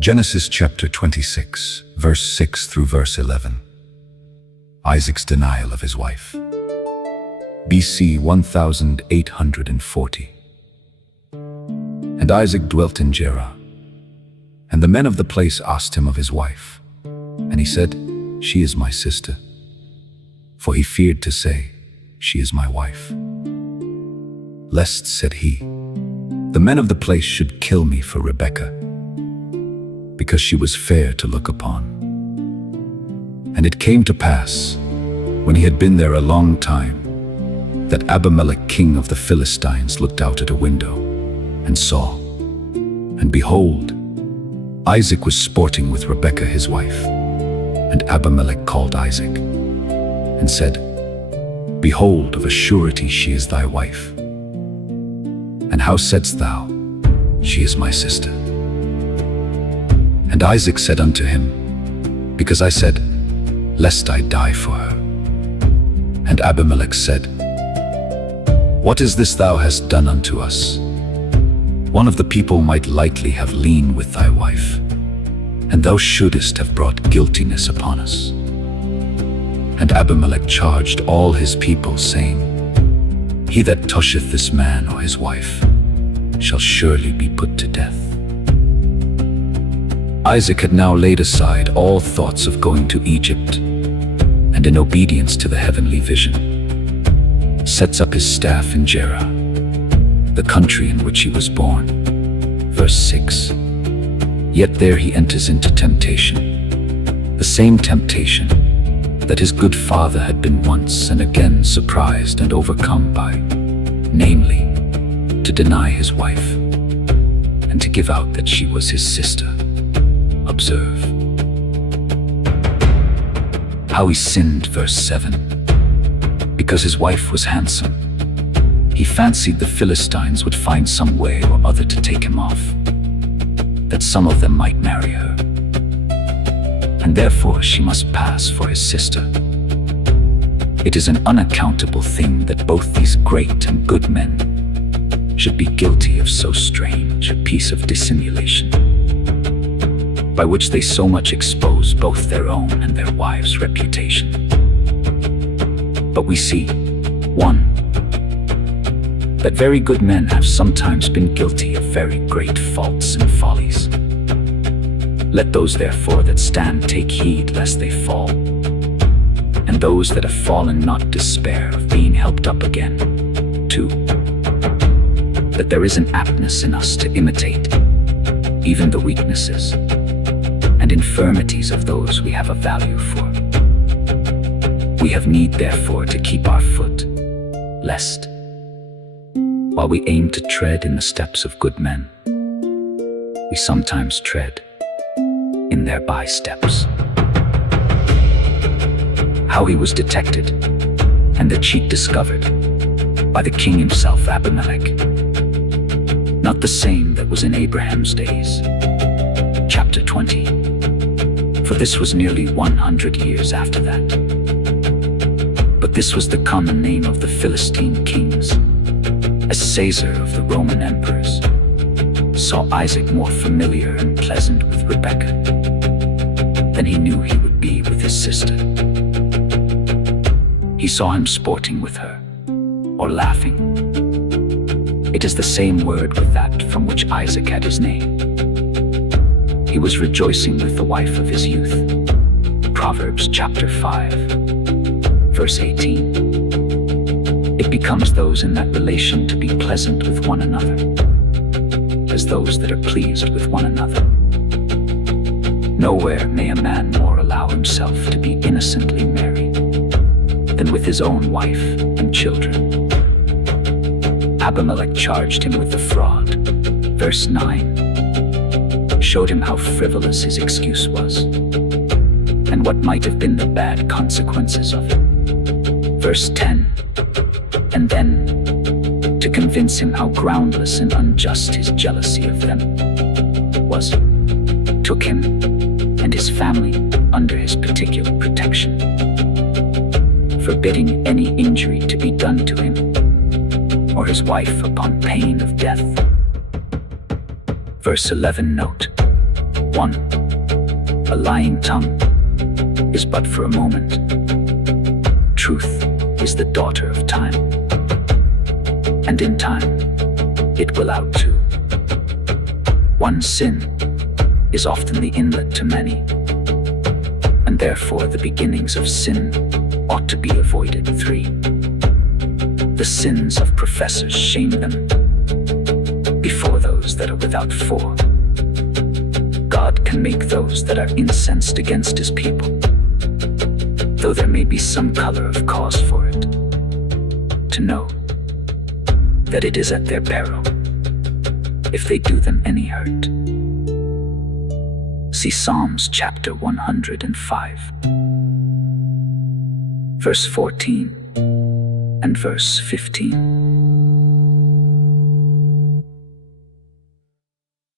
Genesis chapter 26, verse 6 through verse 11. Isaac's denial of his wife. BC 1840. And Isaac dwelt in Gerar. And the men of the place asked him of his wife. And he said, She is my sister. For he feared to say, She is my wife. Lest, said he, the men of the place should kill me for Rebekah, because she was fair to look upon. And it came to pass, when he had been there a long time, that Abimelech king of the Philistines looked out at a window, and saw, and behold, Isaac was sporting with Rebekah his wife. And Abimelech called Isaac, and said, Behold, of a surety she is thy wife. And how saidst thou, She is my sister? And Isaac said unto him, Because I said, Lest I die for her. And Abimelech said, What is this thou hast done unto us? One of the people might lightly have leaned with thy wife, and thou shouldest have brought guiltiness upon us. And Abimelech charged all his people, saying, He that toucheth this man or his wife shall surely be put to death. Isaac had now laid aside all thoughts of going to Egypt, and in obedience to the heavenly vision, sets up his staff in Gerar, the country in which he was born. Verse 6. Yet there he enters into temptation, the same temptation that his good father had been once and again surprised and overcome by, namely, to deny his wife, and to give out that she was his sister. Observe how he sinned, verse 7. Because his wife was handsome, he fancied the Philistines would find some way or other to take him off, that some of them might marry her, and therefore she must pass for his sister. It is an unaccountable thing that both these great and good men should be guilty of so strange a piece of dissimulation, by which they so much expose both their own and their wives' reputation. But we see, 1. That very good men have sometimes been guilty of very great faults and follies. Let those therefore that stand take heed lest they fall, and those that have fallen not despair of being helped up again. 2. That there is an aptness in us to imitate even the weaknesses and infirmities of those we have a value for. We have need therefore to keep our foot, lest, while we aim to tread in the steps of good men, we sometimes tread in their by-steps. How he was detected, and the cheat discovered, by the king himself, Abimelech. Not the same that was in Abraham's days. Chapter 20. For this was nearly 100 years after that. But this was the common name of the Philistine kings, as Caesar of the Roman emperors saw Isaac more familiar and pleasant with Rebekah than he knew he would be with his sister. He saw him sporting with her, or laughing. It is the same word with that from which Isaac had his name. He was rejoicing with the wife of his youth. Proverbs chapter 5, verse 18. It becomes those in that relation to be pleasant with one another, as those that are pleased with one another. Nowhere may a man more allow himself to be innocently merry than with his own wife and children. Abimelech charged him with the fraud. Verse 9 showed him how frivolous his excuse was, and what might have been the bad consequences of it. Verse 10, and then, to convince him how groundless and unjust his jealousy of them was, took him and his family under his particular protection, forbidding any injury to be done to him or his wife upon pain of death. Verse 11 note, 1. A lying tongue is but for a moment. Truth is the daughter of time, and in time it will out too. One sin is often the inlet to many, and therefore the beginnings of sin ought to be avoided. 3. The sins of professors shame them before those that are without. 4. God can make those that are incensed against his people, though there may be some color of cause for it, to know that it is at their peril if they do them any hurt. See Psalms chapter 105, verse 14 and verse 15.